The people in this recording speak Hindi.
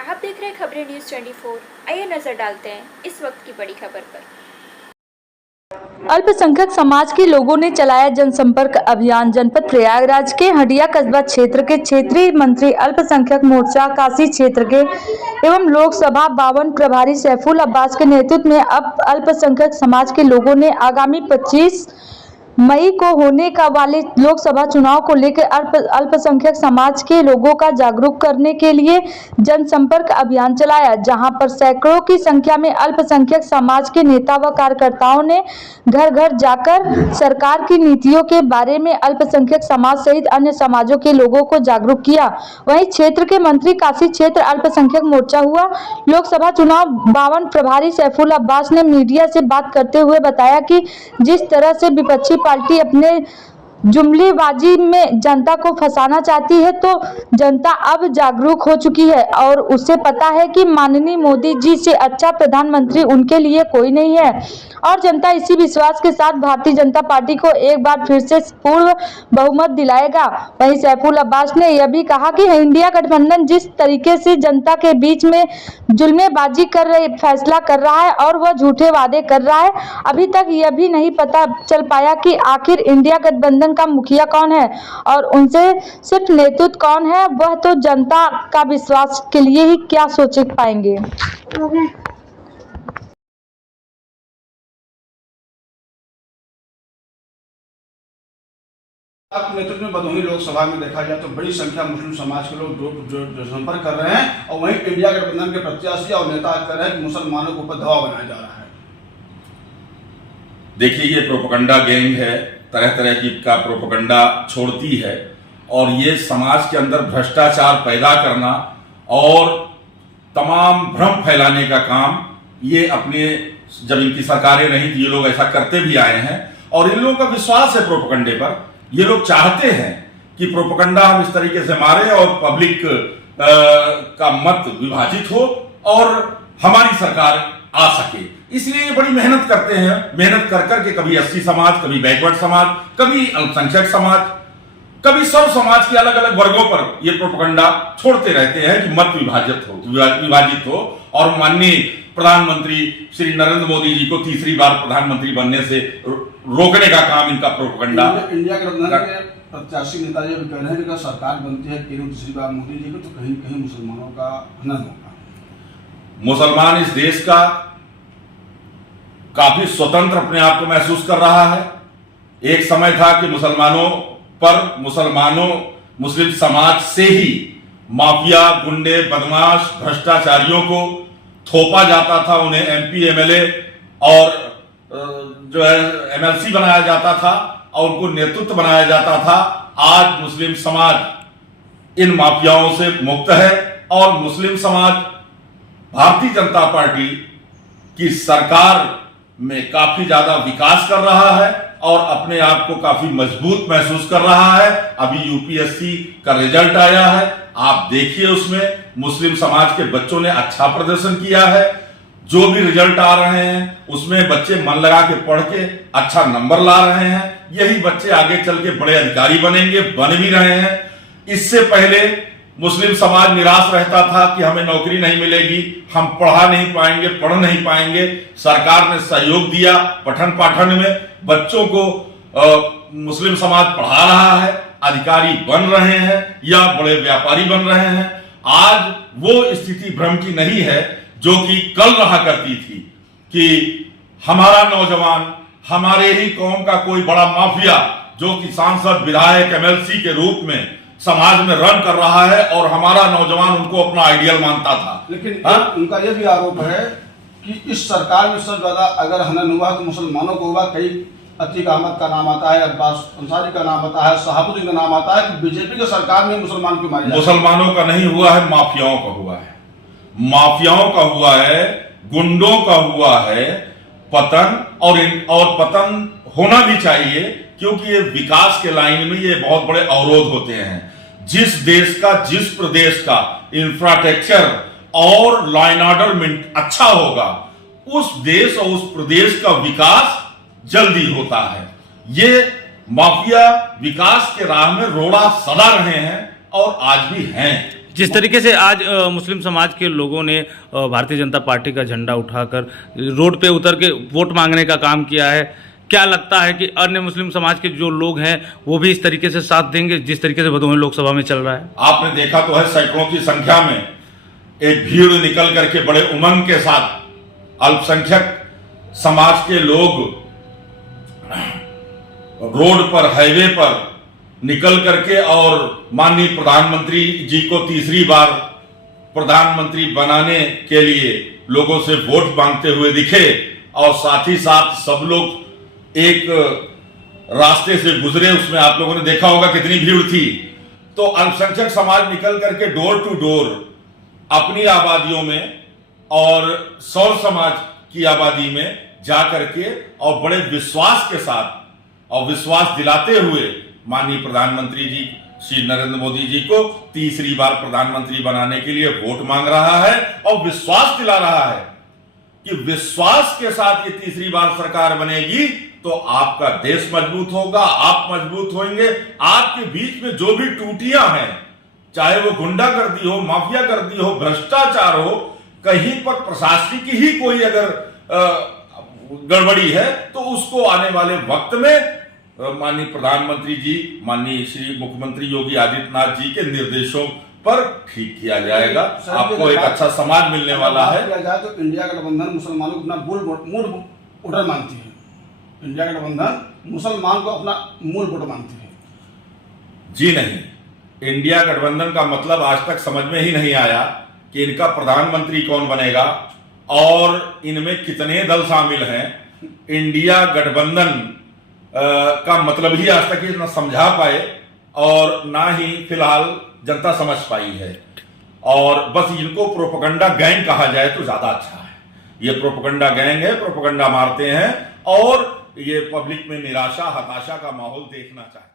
आप देख रहे हैं खबरें न्यूज़ 24। आइए नजर डालते हैं इस वक्त की बड़ी खबर पर। अल्पसंख्यक समाज के लोगों ने चलाया जनसंपर्क अभियान। जनपद प्रयागराज के हंडिया कस्बा क्षेत्र के क्षेत्रीय मंत्री अल्पसंख्यक मोर्चा काशी क्षेत्र के एवं लोकसभा 52 प्रभारी सैफुल अब्बास के नेतृत्व में अब अल्पसंख्यक समाज के लोगों ने आगामी 25 मई को होने का वाले लोकसभा चुनाव को लेकर अल्पसंख्यक समाज के लोगों का जागरूक करने के लिए जनसंपर्क अभियान चलाया, जहां पर सैकड़ों की संख्या में अल्पसंख्यक समाज के नेता व कार्यकर्ताओं ने घर घर जाकर सरकार की नीतियों के बारे में अल्पसंख्यक समाज सहित अन्य समाजों के लोगों को जागरूक किया। वहीं क्षेत्र के मंत्री काशी क्षेत्र अल्पसंख्यक मोर्चा हुआ लोकसभा चुनाव 52 प्रभारी सैफुल अब्बास ने मीडिया से बात करते हुए बताया कि जिस तरह से विपक्षी पार्टी अपने जुमलेबाजी में जनता को फंसाना चाहती है, तो जनता अब जागरूक हो चुकी है और उसे पता है कि माननीय मोदी जी से अच्छा प्रधानमंत्री उनके लिए कोई नहीं है और जनता इसी विश्वास के साथ भारतीय जनता पार्टी को एक बार फिर से पूर्ण बहुमत दिलाएगा। वहीं सैफुल अब्बास ने यह भी कहा कि इंडिया गठबंधन जिस तरीके से जनता के बीच में जुल्मेबाजी कर रहे फैसला कर रहा है और वह झूठे वादे कर रहा है, अभी तक यह भी नहीं पता चल पाया कि आखिर इंडिया गठबंधन का मुखिया कौन है और उनसे सिर्फ नेतृत्व कौन है। वह तो जनता का विश्वास के लिए ही क्या सोच पाएंगे। आपके नेतृत्व में भदोही लोकसभा में देखा जाए तो बड़ी संख्या मुस्लिम समाज के लोग जो संपर्क कर रहे हैं और वहीं इंडिया गठबंधन के प्रत्याशी और नेता कर रहे हैं कि मुसलमानों के ऊपर दबाव बनाया जा रहा है। देखिए, ये प्रोपेगेंडा गैंग है, तरह तरह की का प्रोपेगेंडा छोड़ती है और ये समाज के अंदर भ्रष्टाचार पैदा करना और तमाम भ्रम फैलाने का काम ये अपने जब इनकी सरकारें नहीं थी ये लोग ऐसा करते भी आए हैं और इन लोगों का विश्वास है प्रोपेगेंडे पर। ये लोग चाहते हैं कि प्रोपेगेंडा हम इस तरीके से मारे और पब्लिक का मत विभाजित हो और हमारी सरकार आ सके, इसलिए ये बड़ी मेहनत करते हैं। मेहनत कर करके कभी 80 समाज, कभी बैकवर्ड समाज, कभी अल्पसंख्यक समाज, कभी सब समाज के अलग अलग वर्गों पर ये प्रोपेगेंडा छोड़ते रहते हैं कि मत विभाजित हो और माननीय प्रधानमंत्री श्री नरेंद्र मोदी जी को तीसरी बार प्रधानमंत्री बनने से रोकने का काम इनका प्रोपेगेंडा। इंडिया गठबंधन के प्रत्याशी नेता ये भी कह रहे हैं कि अगर सरकार बनती है तीसरी बार मोदी जी को तो कहीं कहीं मुसलमानों का हनन होगा। मुसलमान इस देश का काफी स्वतंत्र अपने आप को महसूस कर रहा है। एक समय था कि मुस्लिम समाज से ही माफिया, गुंडे, बदमाश, भ्रष्टाचारियों को थोपा जाता था, उन्हें एमपी, एमएलए और जो है एमएलसी बनाया जाता था और उनको नेतृत्व बनाया जाता था। आज मुस्लिम समाज इन माफियाओं से मुक्त है और मुस्लिम समाज भारतीय जनता पार्टी की सरकार में काफी ज्यादा विकास कर रहा है और अपने आप को काफी मजबूत महसूस कर रहा है। अभी यूपीएससी का रिजल्ट आया है, आप देखिए उसमें मुस्लिम समाज के बच्चों ने अच्छा प्रदर्शन किया है। जो भी रिजल्ट आ रहे हैं उसमें बच्चे मन लगा के पढ़ के अच्छा नंबर ला रहे हैं। यही बच्चे आगे चल के बड़े अधिकारी बनेंगे, बन भी रहे हैं। इससे पहले मुस्लिम समाज निराश रहता था कि हमें नौकरी नहीं मिलेगी, हम पढ़ा नहीं पाएंगे, पढ़ नहीं पाएंगे। सरकार ने सहयोग दिया पठन पाठन में, बच्चों को मुस्लिम समाज पढ़ा रहा है, अधिकारी बन रहे हैं या बड़े व्यापारी बन रहे हैं। आज वो स्थिति भ्रम की नहीं है जो कि कल रहा करती थी कि हमारा नौजवान, हमारे ही कौम का कोई बड़ा माफिया जो कि सांसद, विधायक, एमएलसी के रूप में समाज में रन कर रहा है और हमारा नौजवान उनको अपना आइडियल मानता था। लेकिन उनका यह भी आरोप है कि इस सरकार में सबसे ज्यादा अगर हनन हुआ तो मुसलमानों को हुआ। कई अतीक अहमद का नाम आता है, अब्बास अंसारी का नाम आता है, शहाबुद्दीन का नाम आता है कि बीजेपी की सरकार में मुसलमान क्यों मारे। मुसलमानों का नहीं हुआ है, माफियाओं का हुआ है, माफियाओं का हुआ है, गुंडों का हुआ है पतन और पतन होना भी चाहिए क्योंकि ये विकास के लाइन में ये बहुत बड़े अवरोध होते हैं। जिस देश का, जिस प्रदेश का इंफ्रास्ट्रक्चर और लॉ एंड ऑर्डर में अच्छा होगा उस देश और उस प्रदेश का विकास जल्दी होता है। ये माफिया विकास के राह में रोड़ा सदा रहे हैं और आज भी हैं। जिस तरीके से आज मुस्लिम समाज के लोगों ने भारतीय जनता पार्टी का झंडा उठाकर रोड पे उतर के वोट मांगने का काम किया है, क्या लगता है कि अन्य मुस्लिम समाज के जो लोग हैं वो भी इस तरीके से साथ देंगे जिस तरीके से भदोही लोकसभा में चल रहा है? आपने देखा तो है, सैकड़ों की संख्या में एक भीड़ निकल करके बड़े उमंग के साथ अल्पसंख्यक समाज के लोग रोड पर, हाईवे पर निकल करके और माननीय प्रधानमंत्री जी को तीसरी बार प्रधानमंत्री बनाने के लिए लोगों से वोट मांगते हुए दिखे। और साथ ही साथ सब लोग एक रास्ते से गुजरे, उसमें आप लोगों ने देखा होगा कितनी भीड़ थी। तो अल्पसंख्यक समाज निकल करके डोर टू डोर अपनी आबादियों में और सौर समाज की आबादी में जा करके और बड़े विश्वास के साथ और विश्वास दिलाते हुए माननीय प्रधानमंत्री जी श्री नरेंद्र मोदी जी को तीसरी बार प्रधानमंत्री बनाने के लिए वोट मांग रहा है और विश्वास दिला रहा है कि विश्वास के साथ ये तीसरी बार सरकार बनेगी तो आपका देश मजबूत होगा, आप मजबूत होंगे। आपके बीच में जो भी टूटियां हैं, चाहे वो गुंडागर्दी हो, माफियागर्दी हो, भ्रष्टाचार हो, कहीं पर प्रशासनिक ही कोई अगर गड़बड़ी है तो उसको आने वाले वक्त में माननीय प्रधानमंत्री जी, माननीय श्री मुख्यमंत्री योगी आदित्यनाथ जी के निर्देशों पर ठीक किया जाएगा। आपको एक अच्छा समाज मिलने वाला है। तो इंडिया गठबंधन मुसलमानों को अपना मूल वोटर मानती है। इंडिया गठबंधन मुसलमान को अपना मूल वोटर मानती है। जी नहीं, इंडिया गठबंधन का मतलब आज तक समझ में ही नहीं आया कि इनका प्रधानमंत्री कौन बनेगा और इनमें कितने दल शामिल हैं। इंडिया गठबंधन का मतलब ही आज तक ये न समझा पाए और ना ही फिलहाल जनता समझ पाई है। और बस इनको प्रोपेगेंडा गैंग कहा जाए तो ज्यादा अच्छा है। ये प्रोपेगेंडा गैंग है, प्रोपेगेंडा मारते हैं और ये पब्लिक में निराशा, हताशा का माहौल देखना चाहते हैं।